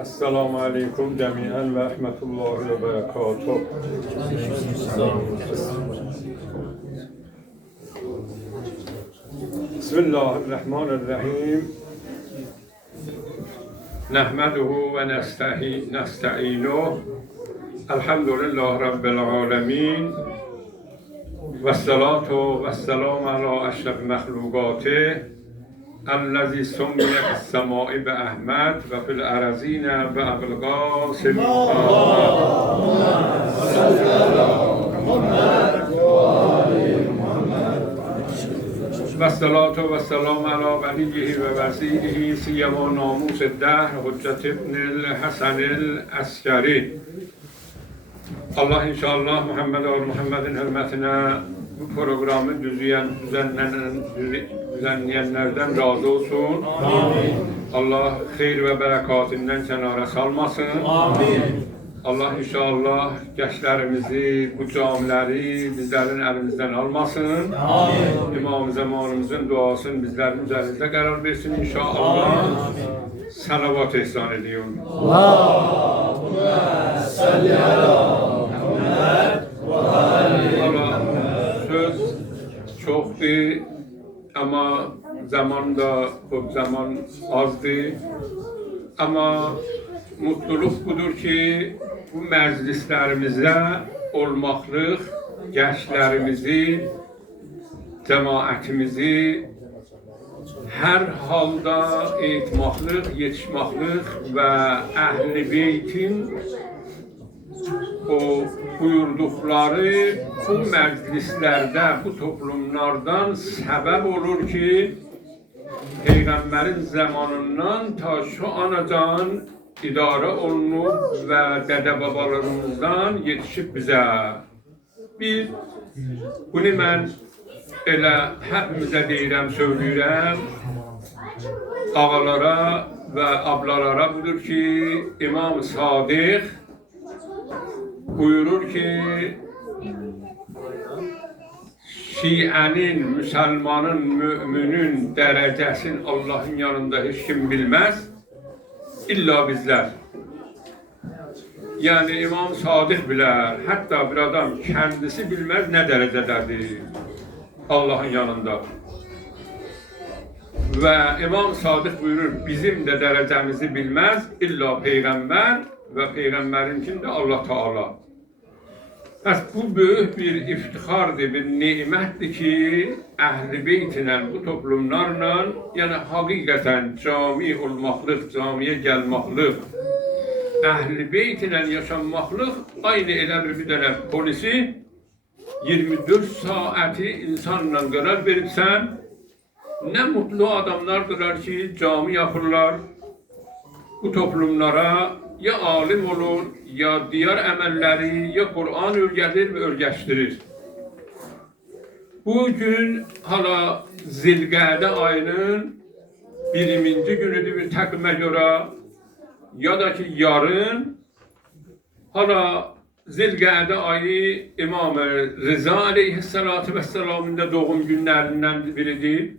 Esselamu Aleyküm cemiyen ve rahmetullahi ve berekatuhu. Bismillahirrahmanirrahim. Nehmeduhu ve nesta'inuhu. Elhamdülillahi Rabbil alemin. Vessalatu vesselamu ala eşref mehlukatih. الذي سمي في السماء بأحمد وفي الأراضين بأبي القاسم والصلاة والسلام على وليه ووزيره سيما ناموس الدهر حجة ابن الحسن العسكري. Allah inşallah Muhammed'in hürmetine bu programı düzenleyenlerden razı olsun. Amin. Allah xeyir ve berekatinden kenara salmasın. Amin. Allah inşallah gençlerimizi, bu camileri bizlerin elimizden almasın. Amin. İmam-ı Zamanımızın duasını bizlerin üzerinde karar versin inşallah. Amin. Salavat ihsan ediyorum. Allahümme salli ala Muhammed ve ali Muhammed. Söz çoktu ama zaman azdı. Ama mutluluk budur ki bu meclislerimizde olmaklıq, gençlerimizi, cemaatimizi her halda eğitmaklıq, yetişmaklıq ve Əhl-i Beytin o buyurdukları bu meclislerde, bu toplumlardan sebep olur ki Peygamberin zamanından ta şu anacan idare olunub ve dede babalarımızdan yetişip bize. Bunu ben elə hepimize deyirəm, söyləyirəm, ağalara ve ablalara budur ki İmam Sadiq buyurur ki Şiənin, Müslümanın, müminin derecesini Allah'ın yanında hiç kim bilmez, illa bizler. Yani İmam Sadiq bilir, hatta bir adam kendisi bilmez ne derecededir Allah'ın yanında. Ve İmam Sadiq buyurur, bizim de derecemizi bilmez, illa Peygamber ve Peygamberinkinde Allah Teala. Bu büyük bir iftixardır, bir nimetdir ki Əhl-i Beytlə, bu toplumlarla, yani hakikaten cami olmaklıq, camiye gelmaklıq, Əhl-i Beytlə yaşanmaklıq, aynı elə bir dənə polisi 24 saati insanla karar veripsen, ne mutlu adamlardılar ki cami yapırlar, bu toplumlara ya alim olur, ya diğer emelleri, ya Kur'an öğretir ve öğreştirir. Bugün hala Zilqədə ayının 20. günüdür bir takvime göre, ya da ki yarın hala Zilqədə ayı İmam-ı Rıza aleyhissalatu vesselamın da doğum günlerinden biridir.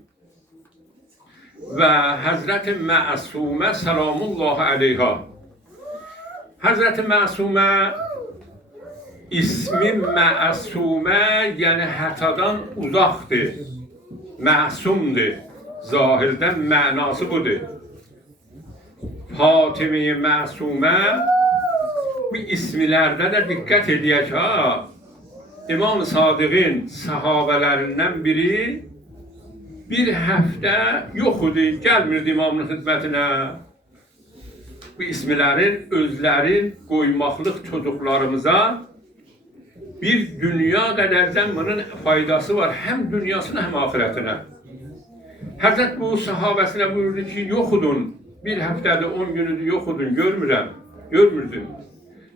Ve Hazreti Ma'sume selamullahi aleyha. Hazreti Ma'sume ismi Ma'sume yani hatadan uzaktır. Ma'sumdur. Zahirden manası budur. Fatime-i Ma'sume bu isimlerde de dikkat ediyek ha. İmam Sadiq'in sahabelerinden biri bir hafta yok idi, gelmirdi imamın hizmetine. Bu isimlerin, özlerin koymaklıq çocuklarımıza bir dünya kadardan bunun faydası var. Hem dünyasına hem ahiretine. Hazret bu sahabesine buyurdu ki yokudun. Bir haftada 10 günüdür yokudun, görmürdün.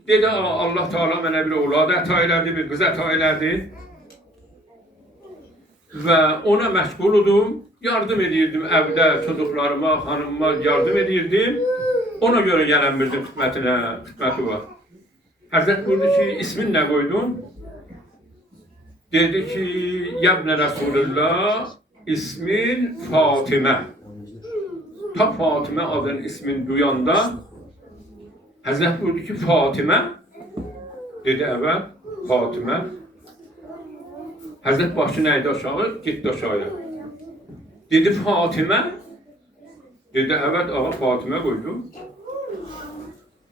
Dedi Allah Teala mənə bir oğlad əta elədi, bir qız əta elədi. Ve ona meşgul oldum, yardım edirdim evde çocuklarıma, hanımıma yardım edirdim. Ona göre gelenmirdim hizmeti var. Hazret buyurdu ki ismin ne koydun? Dedi ki Yabne Resulullah ismin Fatime. Ta Fatimə adının ismini duyanda Həzrət buyurdu ki, Fatimə dedi, əvvəl Fatimə. Həzrət başını əydi aşağı, getdi aşağıya. Dedi, Fatimə. Dedi, əvvəl ağa Fatimə qoydum.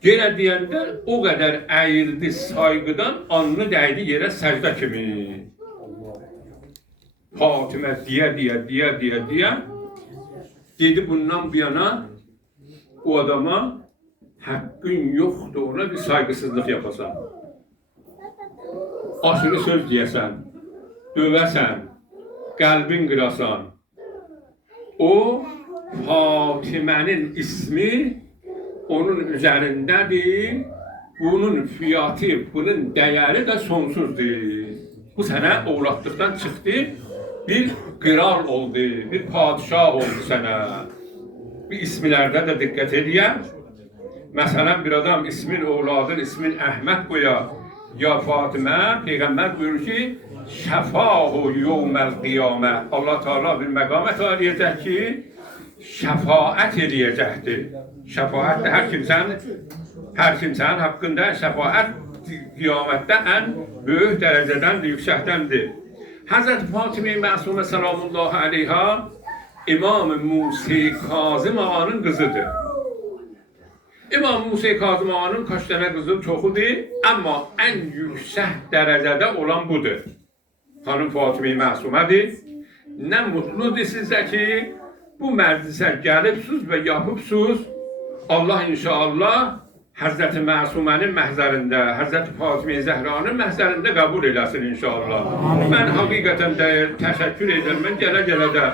Yenə deyəndə o qədər əyildi sayğıdan, alnını dəydi yerə səcdə kimi. Fatimə deyə. Dedi, bundan bu yana o adama haqqın yoxdur, ona bir saygısızlıq yapasan. Aşırı söz deyəsən, dövəsən, qəlbin qırasan. O, Fatimənin ismi onun üzərindədir. Bunun fiyatı, bunun dəyəri də sonsuzdur. Bu sənə oğlatlıqdan çıxdı, bir kral oldu, bir padişah oldu sənə. Bir ismilərdə də diqqət edəyəm. Məsələn, bir adam ismin oğladın, ismin Əhməd qoya, ya Fatimə, Peyğəmbər buyurur ki, şəfahu yevməl qiyamə. Allah Teala bir məqamət eləyəcək ki, şəfaət eləyəcəkdir. Şəfaət də hər kimsənin haqqında şəfaət qiyamətdə ən böyük dərəcədəndir, yüksəkdəndir. Həzrət Fatimə-i Məsumə salamullahi aleyha İmam Musa Kazım ağanın qızıdır. İmam Musa Kazım ağanın kaç dənə qızı çoxudur, amma ən yüksək dərəcədə olan budur. Xanım Fatimə-i Məsumədir. Nə mutludur sizə ki, bu məclisə gəlibsiniz və yapıbsınız. Allah inşallah Həzrəti Məsumənin məhzərində, Həzrəti Fatimə-i Zəhranın məhzərində qəbul eləsin inşallah. Mən həqiqətən də təşəkkür edirəm. Mən gələ-gələ də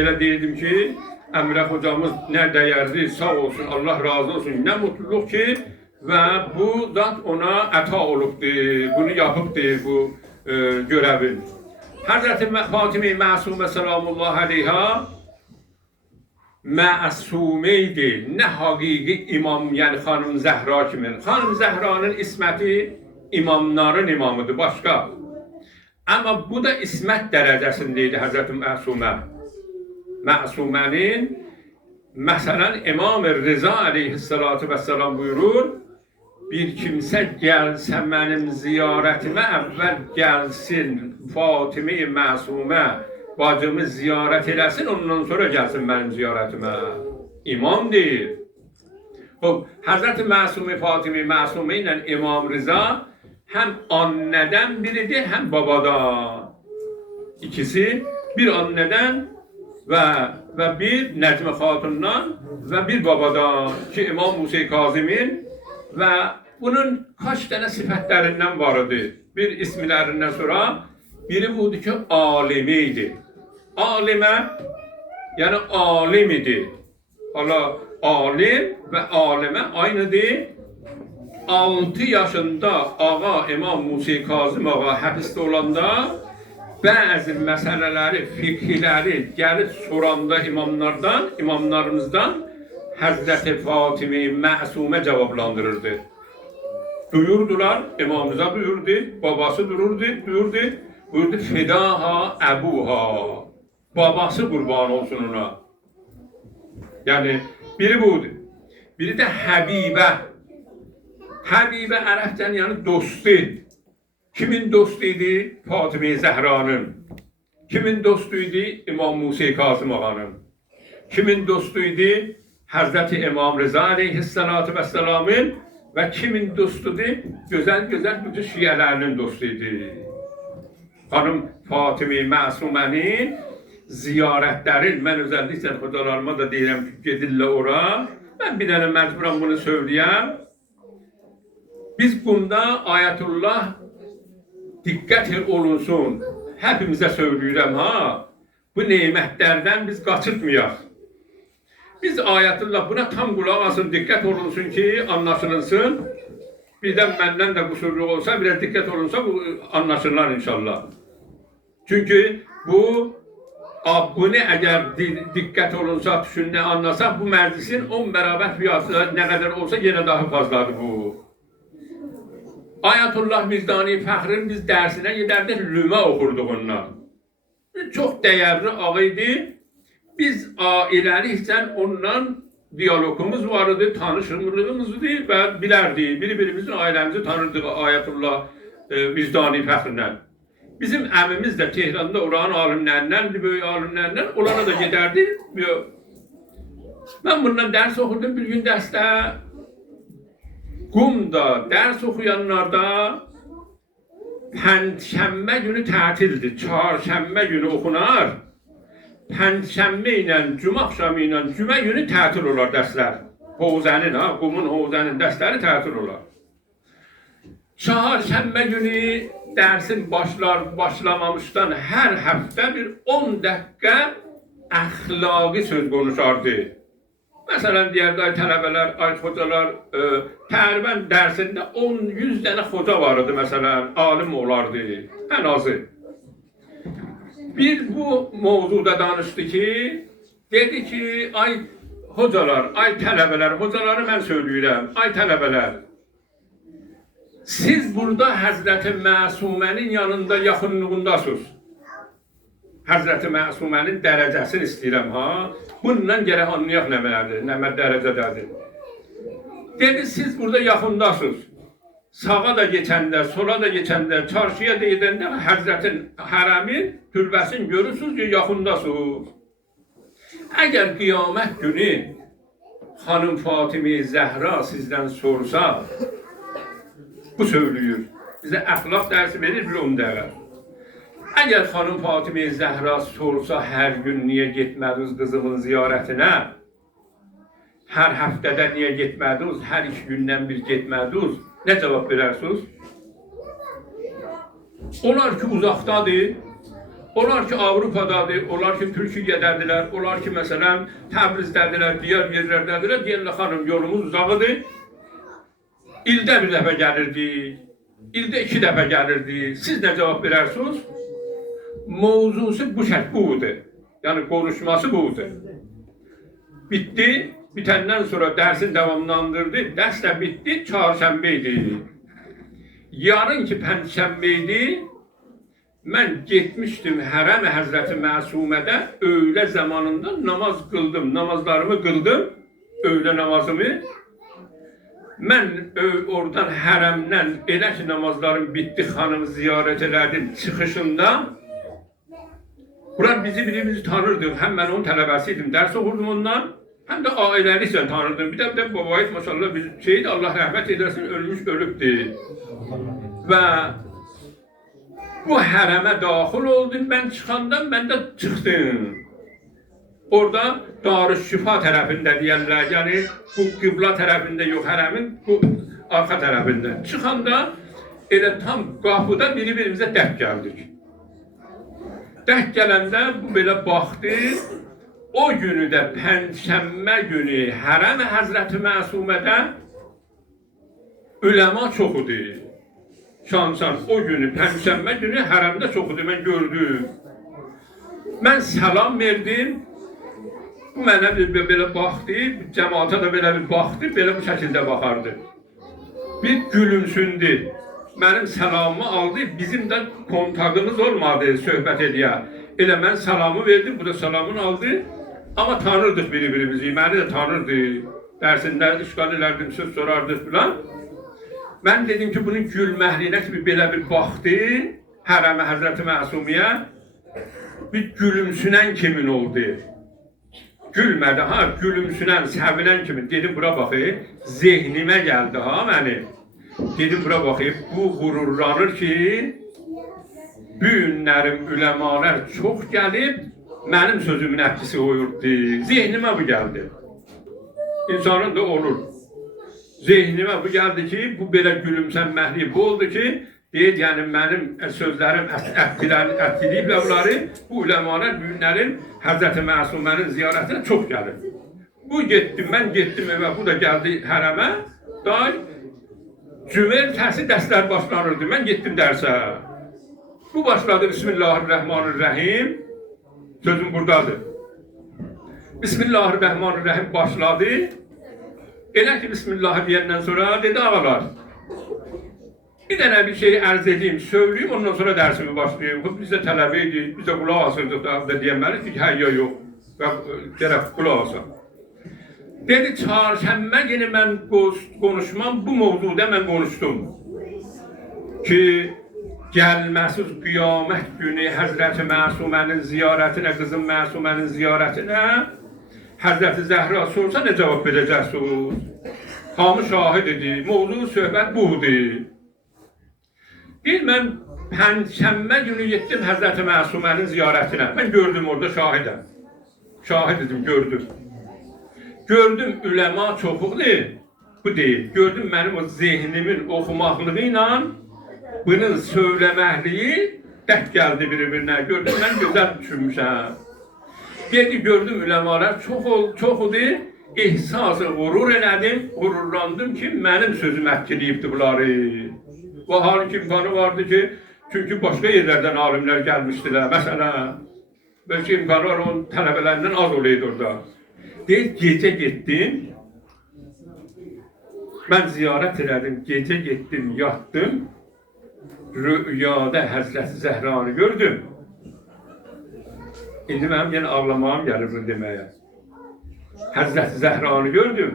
elə deyirdim ki, Əmrə hocamız nə dəyərli, sağ olsun, Allah razı olsun. Nə mutluluq ki, və bu zat ona əta olubdur, bunu yapıbdır bu görəvin. Həzrəti Fatimə-i Məsumə salamullahi aleyha məsumə idi, nə həqiqi imam, yəni xanım Zəhra kimi. Xanım Zəhranın isməti imamların imamıdır, başqa. Amma bu da ismət dərəcəsindeydi Həzrəti Məsumə. Məsumənin, məsələn, İmam-ı Rıza aleyhissalatu vesselam buyurur, bir kimsə gəlsə mənim ziyarətimə əvvəl gəlsin, Fatimə-i Məsumə bacımı ziyarət eləsin, ondan sonra gəlsin mənim ziyarətimə. İmam deyir. Həzrəti Məsumə Fatimə-i Məsumə ilə İmam Rıza həm annədən biridir, həm babadan. İkisi bir annədən və bir Nəcmə Xatundan və bir babadan ki, İmam Musa Kazımın və bunun kaç dənə sifətlərindən var idi. Bir ismlərindən sonra biri budur ki, alimi idi. Alimə, yəni alim idi. Allah, alim və alimə aynıdır. 6 yaşında ağa İmam Musa Kazım ağa həbsdə olanda bəzi məsələləri, fiqhiləri gəlib soranda imamlarımızdan Həzrəti Fatimə-i Məsumə cavablandırırdı. Duyurdular, İmamımıza duyurdu, babası buyurdu, fidaha əbuha, babası qurban olsun ona. Yəni, biri budur. Biri də Həbibə. Həbibə ərəbdən, yəni dostu. Kimin dostu idi? Fatimə-i Zəhranın. Kimin dostu idi? İmam Musa Kazım ağanın. Kimin dostu idi? Həzrəti İmam Rıza aleyhissalatu vesselamın və kimin dostudur? Gözəl bütün şiyələrinin dostu idi. Xanım Fatimə-i Məsumənin ziyarətlərin, mən özəlliklə xocalarıma da deyirəm ki, gedirlər ora. Mən bir dənə məcburam bunu söyləyəm. Biz bunda Ayətullah diqqət olunsun, hepimize söylüyorum ha, bu nemətlərdən biz qaçırtmayaq. Biz Ayətullah buna tam qulaq asın, diqqət olunsun ki, anlaşılınsın. Birdən məndən də qusurluq olsa, biraz diqqət olunsa, bu anlaşırlar inşallah. Çünkü bunu əgər diqqət olunsa, düşünə anlasaq, bu məclisin 10 bərabər fiyatı nə qədər olsa, yenə daha fazladır bu. Ayətullah Mizdani Fəxrin biz dərsinə gedərdik, lümə oxurduq ondan. Çox dəyərli ağa idi. Biz ailəlikcən ondan diyalogumuz vardı, tanışımlığımızdı və bilərdik, bir-birimizin ailəmizi tanırdık Ayətullah vicdani fəxrlə. Bizim əmimiz də Tehranda oranın alimlərindən, böyük alimlərindən, onlara da gedərdi. Mən bundan dərs oxudum bir gün dərsdə. Qumda dərs oxuyanlarda Pəncşənbə günü tətildir, çarşənbə günü oxunar. Pəncşənbə ilə, cümə axşamı ilə, cümə günü tətil olar dərslər. Hovzənin, Qumun hovzənin dərsləri tətil olar. Çarşənbə günü dərsin başlamamışdan hər həftə bir 10 dəqiqə əxlaqi söz konuşardı. Məsələn, deyərdi, ay tələbələr, ay xocalar, tərbən dərsində 10-100 dənə xoca vardı, məsələn, alim olardı, ən azı. Bir bu mövzuda danışdı ki, dedi ki, ay hocalar, ay tələbələr, hocaları mən söyləyirəm, ay tələbələr, siz burada Həzrəti Məsumənin yanında yaxınlığındasınız. Həzrəti Məsumənin dərəcəsini istəyirəm, bundan gərək anlayaq nə mənadır, nə dərəcədədir. Dedi, siz burada yaxındasınız. Sağa da geçəndə, sola da geçəndə, çarşıya da gedəndə Həzrətin hərəmin, türbəsini görürsünüz ki, yaxındasınız. Əgər qiyamət günü xanım Fatimi Zəhra sizdən sorsa, bu söylüyor, bizə əxlaq dərsi verir, bir 10 dəqiqə. Əgər xanım Fatimi Zəhra sorsa, hər gün niyə getmədiniz qızımın ziyarətinə? Hər həftədə niyə getmədiniz? Hər 2 gündən bir getmədiniz? Nə cavab verərsiniz? Onlar ki uzaqdadır, onlar ki Avrupadadır, onlar ki Türkiyədədirlər, onlar ki məsələn Təbrizdədirlər, digər yerlərdədirlər, deyirlər xanım yolumuz uzaqdır. İldə bir dəfə gəlirdik, ildə 2 dəfə gəlirdik. Siz nə cavab verərsiniz? Mövzusu bu budur. Yəni konuşması budur. Bitti. Bitəndən sonra dərsin davamlandırdı. Dərs də bitdi. Çarşənbə idi. Yarın ki Pəncşənbə idi. Mən getmişdim Hərəm Həzrəti Məsumədə öğlə zamanında namaz qıldım. Namazlarımı qıldım. Öğlə namazımı. Mən oradan hərəmdən elə ki namazlarım bitdi, xanımı ziyarət elədim çıxışında. Buran bizi tanırdım. Həm mən onun tələbəsiydim. Dərs oxurdum ondan. Həm də ailəliklə tanırdım. Bir də babayız maşallah bir şeydi, Allah rəhmət edəsin, ölmüş ölübdür. Və bu hərəmə daxil oldum. Mən çıxandan mən də çıxdım. Orada Darüşşifa tərəfində deyərlər, yəni bu qibla tərəfində yox, hərəmin bu arxa tərəfində. Çıxanda elə tam qapıda birimizə dərk gəldik. Dərk gələndə bu belə baxdı, o günü də Pəncşənbə günü Hərəm Həzrəti Məsumədə üləma çox idi. Şansan o günü Pəncşənbə günü hərəmdə çox idi, mən gördüm. Mən salam verdim. Bu mənə belə baxdı, cəmaata da belə bir baxdı, belə bu şəkildə baxardı. Bir gülümsündü, mənim salamımı aldı, bizim də kontaqımız olmadı söhbət ediyə. Elə mən salamı verdim, bu da salamını aldı, amma tanırdıq bir-birimizi, məni də tanırdı. Dərsində işgal elərdim, söz sorardıq filan. Mən dedim ki, bunun gülməhliyinə kimi belə bir baxdı, Hərəm Həzrəti Məsumiyə, bir gülümsünən kimin oldu? Gülmədi, gülümsünən, səvinən kimi. Dedim, bura baxayım, zehnimə gəldi, mənim. Dedim, bura baxayım, bu qururlanır ki, bu günlərim üləmalar çox gəlib, mənim sözümün ətkisi oyurdu. Zehnimə bu gəldi. İnsanın da olur. Zehnimə bu gəldi ki, bu belə gülümsənməkliyi bu oldu ki, deyir, yəni mənim sözlərim ətkiliyiblə bunları, bu üləmalar günlərin Həzrəti Məsumənin ziyarətinə çox gəlir. Bu getdim, mən getdim evə, bu da gəldi hərəmə, cümə ertəsi dərslər başlanırdı, mən getdim dərsə. Bu başladı, Bismillahirrahmanirrahim, sözüm buradadır. Bismillahirrahmanirrahim başladı, elə ki Bismillah deyəndən sonra dedi ağalar, bir dənə bir şey ərz edeyim, söyleyeyim, ondan sonra dərsimi başlayayım. Biz də tələbə edik, biz də qulaq asırdıq da deyənməli ki, hə ya yox. Gərək qulaq olsun. Dedi, çarşənbə günü mən konuşmam, bu mövzuda mən konuşdum. Ki, gəlməsiz qiyamət günü Həzrəti Məsumənin ziyarətinə, qızım Məsumənin ziyarətinə Həzrəti Zəhra sorsa nə cavab verəcəksiniz? Hamı şahid idi, mövzu söhbət budur. Deyir, mən şənbə günü getdim Həzrəti Məsumənin ziyarətinə. Mən gördüm orada şahidəm. Şahid idim, gördüm. Gördüm üləma çoxuqdur, bu deyil. Gördüm mənim o zehnimin oxumaqlığı ilə bunun söyləməkliyi tək gəldi bir-birinə. Gördüm, mən gözəl düşünmüşəm. Dedi, gördüm üləmalar çoxudur. İhsası qurur elədim, qururlandım ki, mənim sözüm ətkiliyibdir bunları. Bu halin imkanı vardı ki, çünki başqa yerlərdən alimlər gəlmişdilər. Məsələn, bəlkə imkanı var, onun tələbələrindən az olaydı orada. Deyir, gecə getdim, mən ziyarət elədim, gecə getdim, yatdım, rüyada Həzrəti Zəhranı gördüm. İndi mənim yenə ağlamağım gəlir bunu deməyə. Həzrəti Zəhranı gördüm.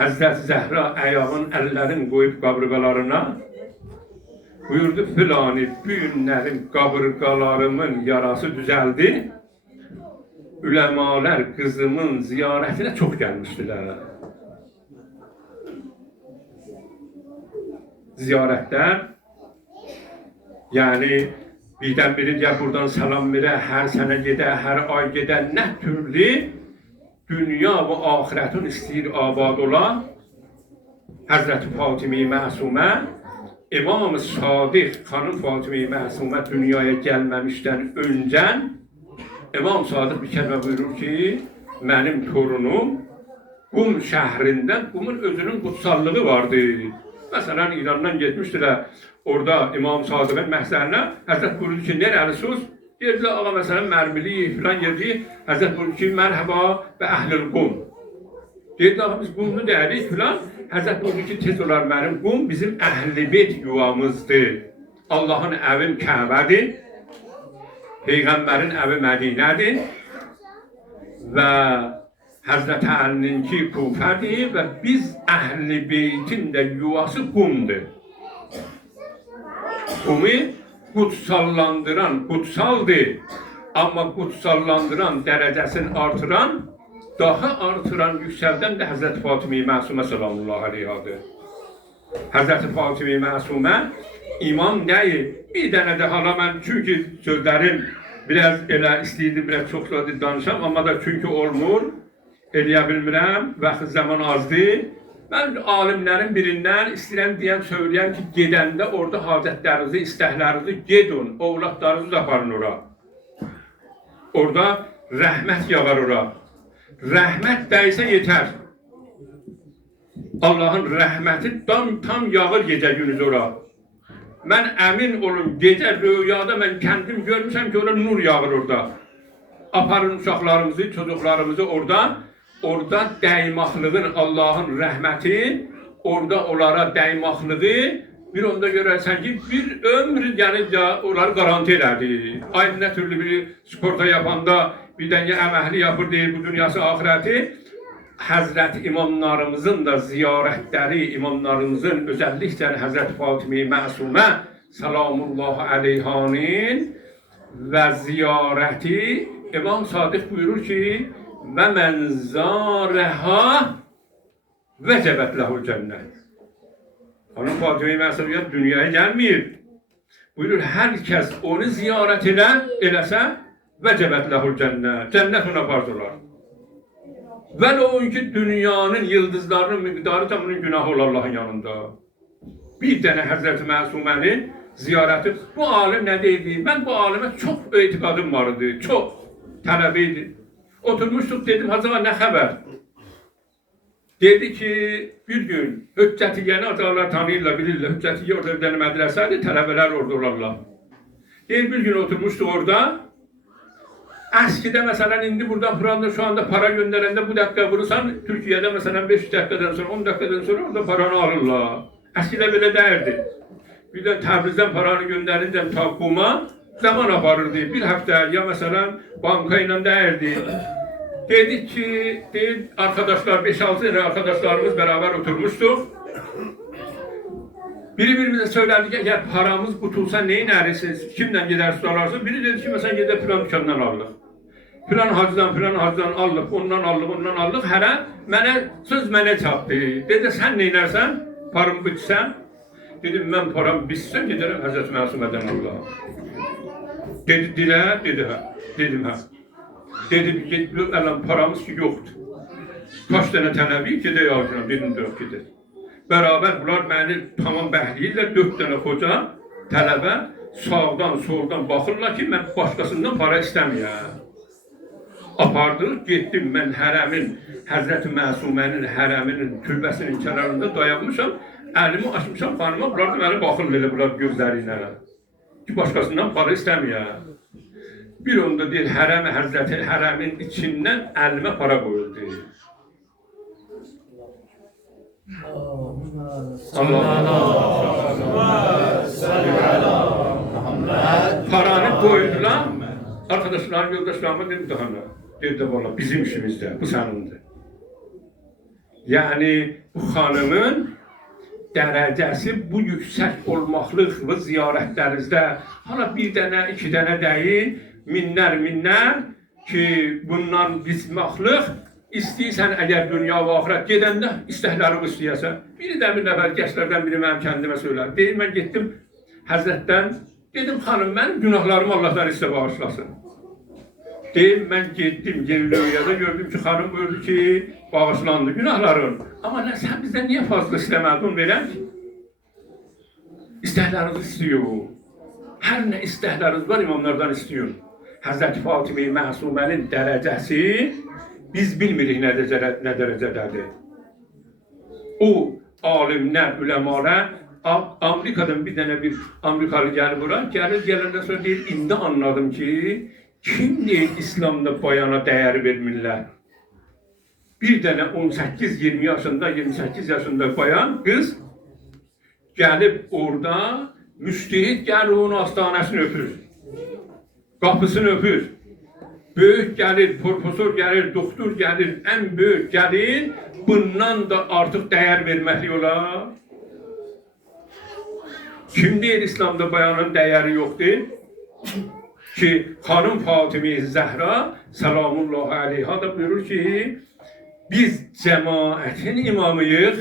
Həzrəti Zəhra əyağın, əllərin qoyub qabrıqalarına buyurdu, filanı bu günlərin qabrıqalarımın yarası düzəldi. Üləmalar qızımın ziyarətinə çox gəlmişdilər. Ziyarətlər, yəni birdən biri gəl buradan salam verə, hər sənə gedə, hər ay gedə, nə türlü dünya və axirətin istəyir abad olan Həzrəti Fatimi Məsumə, İmam-ı Sadiq xanım Fatimi Məsumə dünyaya gəlməmişdən öncən İmam Sadiq bir kəlmə buyurur ki, mənim torunum Qum şəhrindən, Qumun özünün qutsallığı vardı. Məsələn, İrandan getmişdilər, orada İmam Sadiqin məhzərinə, Həzrət buyurdu ki, nerəlisiniz? Deyirlər, ağa məsələn, mərmili filan yerdi, Həzrət buyurdu ki, mərhəba və əhlil Qum. Deyirlər, ağa biz Qumlu deyirik filan, Həzrət buyurdu ki, tez olar mənim Qum bizim əhl-i beyt yuvamızdır. Allahın əvi Kəbədir, Peyğəmbərin əvi Mədinədir və Həzrət Əlininki Kufədir və biz əhl-i beytin də yuvası Qumdur. Qumu qutsallandıran qutsaldır, amma qutsallandıran dərəcəsini artıran, daha artıran, yüksəldən də Həzrət Fatimi Məsumə sallallahu aleyhadır. Həzrət Fatimi Məsumə imam deyil. Bir dənə də hala mən, çünki sözlərim biraz elə istəyirdim, biraz çox danışam, amma da çünki olmur, eləyə bilmirəm, vaxt zaman azdır. Mən alimlərin birindən istəyirəm deyən, söyləyəm ki, gedəndə orada hacətlərinizi, istəklərinizi gedin, ovladlarınızı da aparın ora. Orada rəhmət yağar ora. Rəhmət dəysə yetər. Allahın rəhməti tam yağır gecə günüz ora. Mən əmin olun, gecə rüyada mən kendim görmüşəm ki, orada nur yağır orada. Aparın uşaqlarımızı, çocuklarımızı orada dəymaqlığın, Allahın rəhməti, orada onlara dəymaqlığı, bir onda görərsən ki, bir ömür yəni onları garanti elədi. Aynı nə türlü bir sporta yapanda, bir dənə əməkli yapır deyir, bu dünyası ahirəti. Həzrət imamlarımızın da ziyarətləri, imamlarımızın özəlliklə Həzrət Fatimi Məsumə salamullahi aleyhanın və ziyarəti İmam Sadiq buyurur ki, və mən zərəhə vəcəbət ləhul cənnət. Xanım Fatimi Məsumə dünyaya gəlməyib. Buyurur, hər kəs onu ziyarət eləsə, vəcəbət ləhul cənnət. Cənnət ona farz olar. Vəl o ki, dünyanın yıldızlarının miqdarı da bunun günahı olur Allahın yanında. Bir dənə Həzrəti Məsumənin ziyarəti, bu alim nə deyildi? Mən bu alimə çox etiqadım var idi, çox tələb idi. Oturmuşduq, dedim, Hacığa nə xəbər? Dedi ki, bir gün Höccətiyyəni acaqlar tanıyırlar, bilirlər. Höccətiyyə orada bir dənə mədrəsədir, tələbələr orada olarlar. Deyir, bir gün oturmuşduq orada. Əskidə məsələn, indi buradan Fıranda şu anda para göndərəndə bu dəqiqə vurursan, Türkiyədə məsələn 5 dəqiqədən sonra, 10 dəqiqədən sonra orada paranı alırlar. Əskidə belə dəyirdi. Bir də Təbrizdən paranı göndərincəm ta Quma, zaman aparırdı. Bir hafta ya mesela bankayla değerdi. Dedik ki, arkadaşlar 5-6 tane arkadaşlarımız beraber oturmuştuk. Birbirimize söylerdik ki eğer paramız tutulsa neyin ersiniz, kimden gider sorarsın. Biri dedi ki mesela gider filan dükkandan aldık. Filan hacdan aldık, ondan aldık. Hələ söz mənə çatdı. Dedi sen neylersen, paramı bütsən. Dedim ben param bitsə giderim Hazreti Məsumədən Allah'a. Dedi dilə, dedi hə. Dedim hə. Dedim paramız ki yoktu. Kaç tane tələbi ki de yavcunam, dedim 4 gider. Beraber bunlar beni tamam bəhliyirlər, 4 tane koca tələbə sağdan soldan baxırlar ki ben başkasından para istəməyəm. Apardıq, getdim mən hərəmin, Həzrəti Məsumənin hərəminin türbəsinin kənarında dayanmışam, əlimi açmışam xanıma, bunlar da mənə baxırlar, bunlar gözlərinə. Ki başkasından para istəməyəm. Bir onda deyil, Həzrəti hərəmin içindən əlimə para qoyuldu. Paranı koydular, arkadaşlarım, yoldaşlarıma dedim daha ne? Dedi valla bizim işimizde, bu senindir. Yani bu hanımın derecesi bu yüksek olmaklık ve ziyaretlerinizde hala bir tane, iki tane değil, minler ki bundan bizmaklık İstəyirsən əgər dünya və axirət gedəndə istəklərimi istəyəsən. Biri də bir nəfər gənclərdən biri mənim kəndimə söylər. Deyim, mən getdim Həzrətdən, dedim xanım, mənim günahlarımı Allahdan istə bağışlasın. Deyim, mən getdim Yerliyada gördüm ki, xanım buyurdu ki, bağışlandı günahların. Amma sən bizdən niyə fazla istəmədin verən ki? İstəklərinizi istəyir. Hər nə istəkləriniz var, imamlardan istəyir. Həzrəti Fatime-i Məsumənin dərəcəsi biz bilmirik nə dərəcədədir. O alimlər, üləmalar, Amerikadan bir dənə bir Amerikalı gəlir bura, gələndən sonra deyir, indi anladım ki, kim deyir İslamda bayana dəyər vermirlər? Bir dənə 18-20 yaşında, 28 yaşında bayan, qız gəlib orada, müştehid gəlir onun hastanəsini öpür, qapısını öpür. Böyük gelir, profesör gelir, doktor gelir, en büyük gelir, bundan da artık değer vermeli olar. Kim deyir İslamda bayanın değeri yoktur? Ki Hanım Fatime-i Zəhra salamullahi aleyha da buyurur ki biz cemaatin imamıyıq.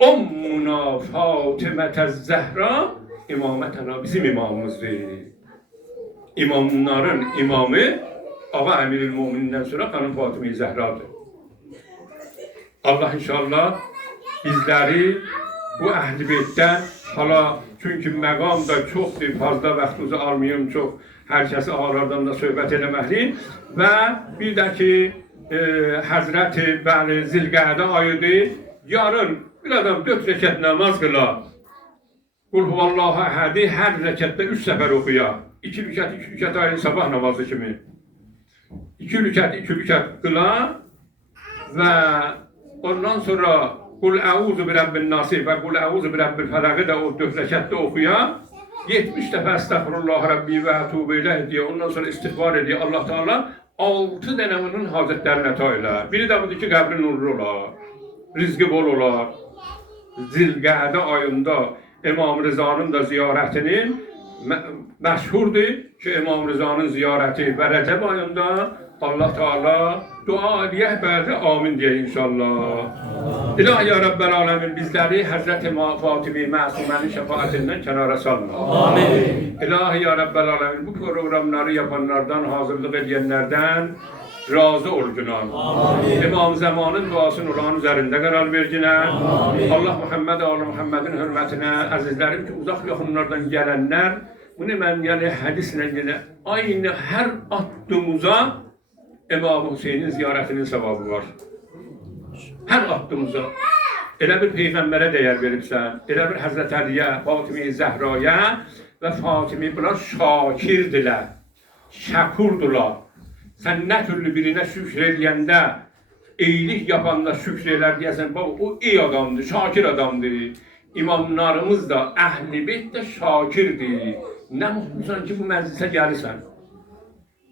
Ummuna Fatime-i Zəhra imamətəna bizim imamımızdır. İmamların imamı Ağa Emirül Müminindən sonra Hanım Fatime-i Zəhra'dır. Allah inşallah bizleri bu Əhl-i Beytdən hala çünkü məqam da çoxdur, fazla vaxtınızı almayım, çox hər kəsi ağalardan da söhbət eləməliyim və bir də ki Həzrəti Zilqədə ayıdır, yarın bir adam 4 rəkət namaz qılar, Qul huvallahu əhədi hər rəkətdə 3 səfər oxuyar. 2 rükət ayın sabah namazı kimi. 2 rükət qılar və ondan sonra Qul əuzu bi Rabbin nasi və Qul əuzu bi Rabbil fələqi də o 4 rəkətdə oxuyar. 70 dəfə Estağfurullah Rabbi və Tuğbe ilə deyə, ondan sonra istiğfar edir Allah Teala 6 dənə onun hazretlərinə taylar. Biri də budur ki, qəbri nurlu olar, rizqi bol olar. Zilqədə ayında İmam Rıza'nın da ziyaretinin məşhurdur ki, İmam Rıza'nın ziyareti və Rəcəb ayında Allah Teala dua ediyək bəzi amin deyə inşallah. İlahi ya Rabbel Alemin bizləri Həzrəti Fatime-i Məsumənin şəfaətindən kənara salma. Amin. İlahi ya Rabbel Alemin bu programları yapanlardan, hazırlıq edənlərdən razı ol günah. İmam zamanın duasını olan üzerinde karar vercinler. Allah Muhammed Ali Muhammed'in hürmetine azizlerim ki uzak yakınlardan gelenler bunu ben yani hadisle yine aynı her attığımıza İmam Hüseyin'in ziyaretinin sevabı var. Her attığımıza. Elə bir Peyğəmbərə dəyər veribsən, elə bir Həzrət Əliyə, Fatime-i Zəhraya və Fatime bunlar şakirdirlər, şəkurdurlar. Sen ne türlü birine şükrediyende, iyilik yapanda şükreler diyesen, bak o iyi adamdı, şakir adamdı. İmamlarımız da, Əhl-i Beyt de şakirdi. Nə mutlusan ki, bu məclisə gəlirsən.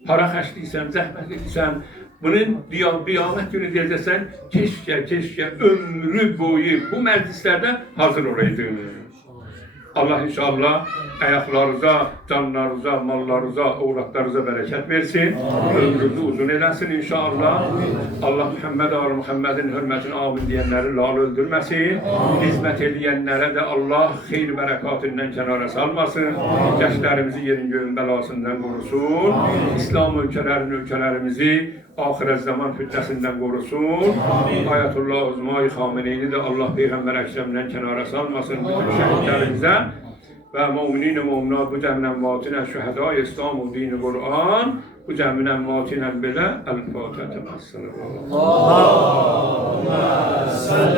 Para xərcləyirsən, zəhmət edirsən. Bunun qiyamət günü deyəcəksən, keşke ömrü boyu bu məclislərdə hazır olaydın. Allah inşallah ayaklarınıza, canlarınıza, mallarınıza, avratlarınıza bereket versin. Ömrünüzü uzun eləsin inşallah. Allah Muhammed Ali Muhammed'in hürmetine amin diyenleri lal öldürmesin. Hizmet edenlere de Allah xeyir berekatından kenara salmasın. Gençlerimizi yerin göğün belasından korusun. İslam ülkelerimizi ahiret zaman fitnesinden korusun. Ayetullah Uzma-i Khamene'yi de Allah Peygamber Ekrem'den kenara salmasın. Bütün şehitlerimize ve müminin müminat bu ceminen matinen şühedâ İslam ve dini Kur'an bu ceminen matinen bile el-Fatiha. Allahümme salli